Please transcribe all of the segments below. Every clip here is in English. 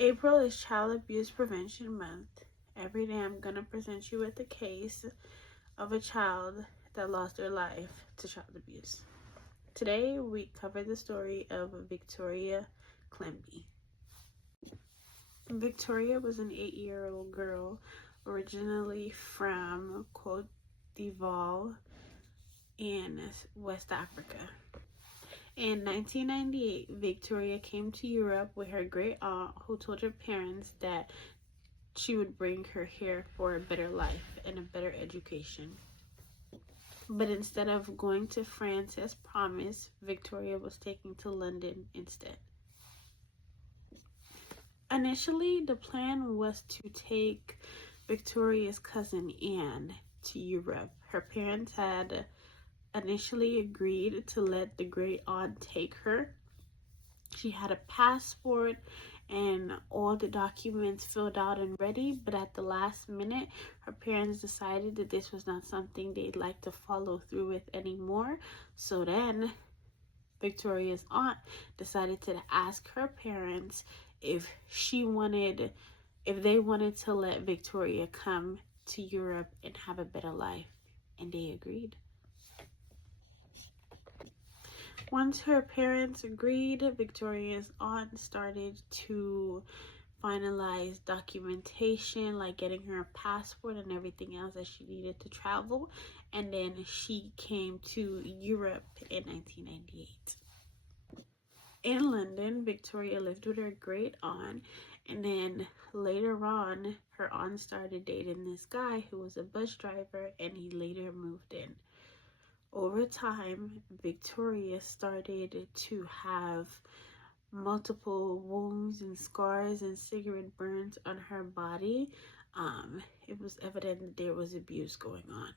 April is Child Abuse Prevention Month. Every day I'm going to present you with a case of a child that lost their life to child abuse. Today we cover the story of Victoria Climbie. Victoria was an 8-year-old girl originally from Cote d'Ivoire in West Africa. In 1998, Victoria came to Europe with her great aunt, who told her parents that she would bring her here for a better life and a better education. But instead of going to France as promised, Victoria was taken to London instead. Initially, the plan was to take Victoria's cousin Anne to Europe. Her parents had initially agreed to let the great aunt take her. She had a passport and all the documents filled out and ready, but at the last minute, her parents decided that this was not something they'd like to follow through with anymore. So then Victoria's aunt decided to ask her parents if they wanted to let Victoria come to Europe and have a better life, and they agreed. Once her parents agreed, Victoria's aunt started to finalize documentation, like getting her a passport and everything else that she needed to travel. And then she came to Europe in 1998. In London, Victoria lived with her great aunt, and then later on, her aunt started dating this guy who was a bus driver, and he later moved in. Over time, Victoria started to have multiple wounds and scars and cigarette burns on her body. It was evident that there was abuse going on.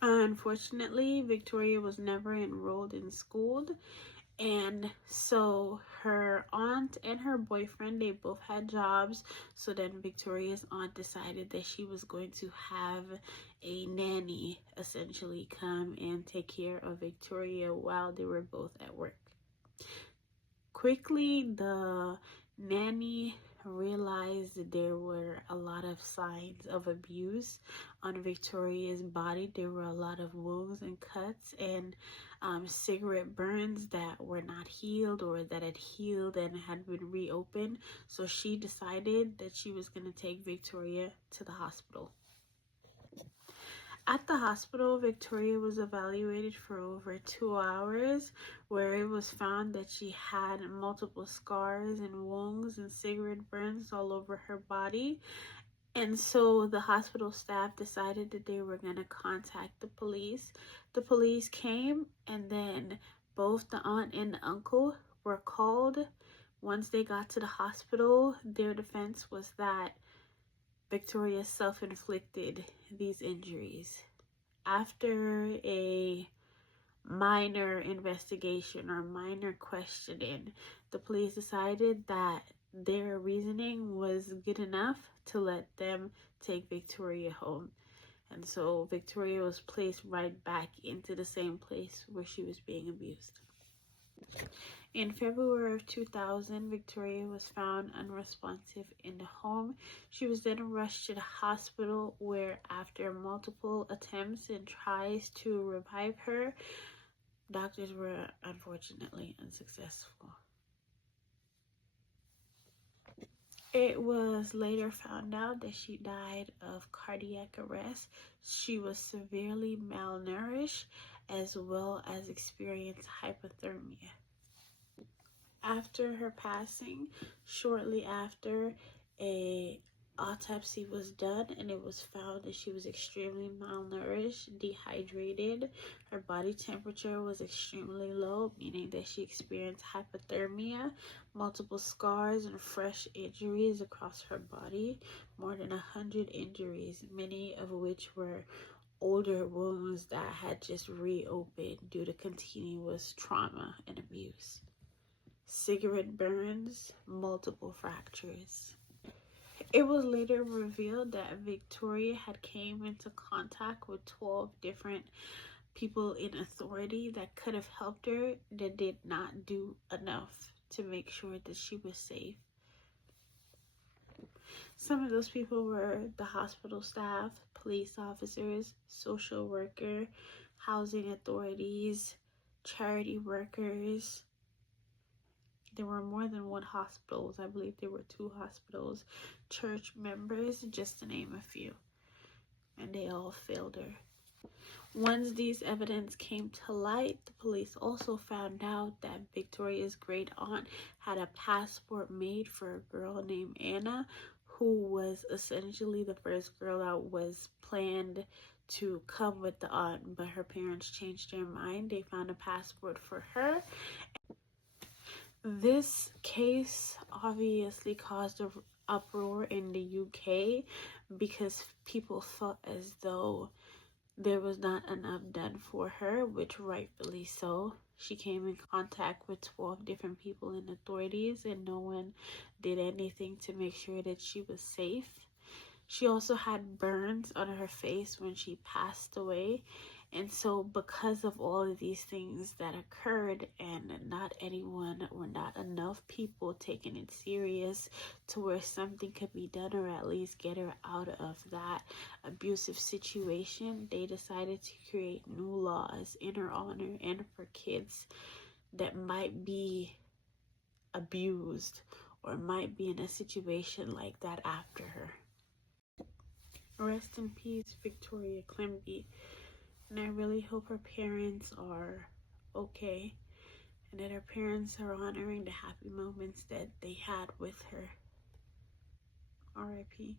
Unfortunately, Victoria was never enrolled in school, and so her aunt and her boyfriend, they both had jobs. So then Victoria's aunt decided that she was going to have a nanny essentially come and take care of Victoria while they were both at work. Quickly, the nanny realized that there were a lot of signs of abuse on Victoria's body. There were a lot of wounds and cuts and cigarette burns that were not healed, or that had healed and had been reopened. So she decided that she was going to take Victoria to the hospital. At the hospital, Victoria was evaluated for over 2 hours, where it was found that she had multiple scars and wounds and cigarette burns all over her body. And so the hospital staff decided that they were going to contact the police. The police came, and then both the aunt and the uncle were called. Once they got to the hospital, their defense was that Victoria self-inflicted these injuries. After a minor investigation or minor questioning, the police decided that their reasoning was good enough to let them take Victoria home. And so Victoria was placed right back into the same place where she was being abused. In February of 2000, Victoria was found unresponsive in the home. She was then rushed to the hospital, where after multiple attempts and tries to revive her, doctors were unfortunately unsuccessful. It was later found out that she died of cardiac arrest. She was severely malnourished, as well as experienced hypothermia. After her passing, shortly after, a autopsy was done, and it was found that she was extremely malnourished, dehydrated. Her body temperature was extremely low, meaning that she experienced hypothermia, multiple scars and fresh injuries across her body, more than 100 injuries, many of which were older wounds that had just reopened due to continuous trauma and abuse. Cigarette burns, multiple fractures. It was later revealed that Victoria had came into contact with 12 different people in authority that could have helped her, that did not do enough to make sure that she was safe. Some of those people were the hospital staff, police officers, social worker, housing authorities, charity workers. There were more than one hospitals. I believe there were 2 hospitals, church members, just to name a few. And they all failed her. Once these evidence came to light, the police also found out that Victoria's great aunt had a passport made for a girl named Anna, who was essentially the first girl that was planned to come with the aunt, but her parents changed their mind. They found a passport for her. This case obviously caused an uproar in the UK because people felt as though there was not enough done for her, which rightfully so. She came in contact with 12 different people and authorities, and no one did anything to make sure that she was safe. She also had burns on her face when she passed away. And so because of all of these things that occurred, and not anyone or not enough people taking it serious to where something could be done or at least get her out of that abusive situation, they decided to create new laws in her honor and for kids that might be abused or might be in a situation like that after her. Rest in peace, Victoria Climbie. And I really hope her parents are okay and that her parents are honoring the happy moments that they had with her. R.I.P.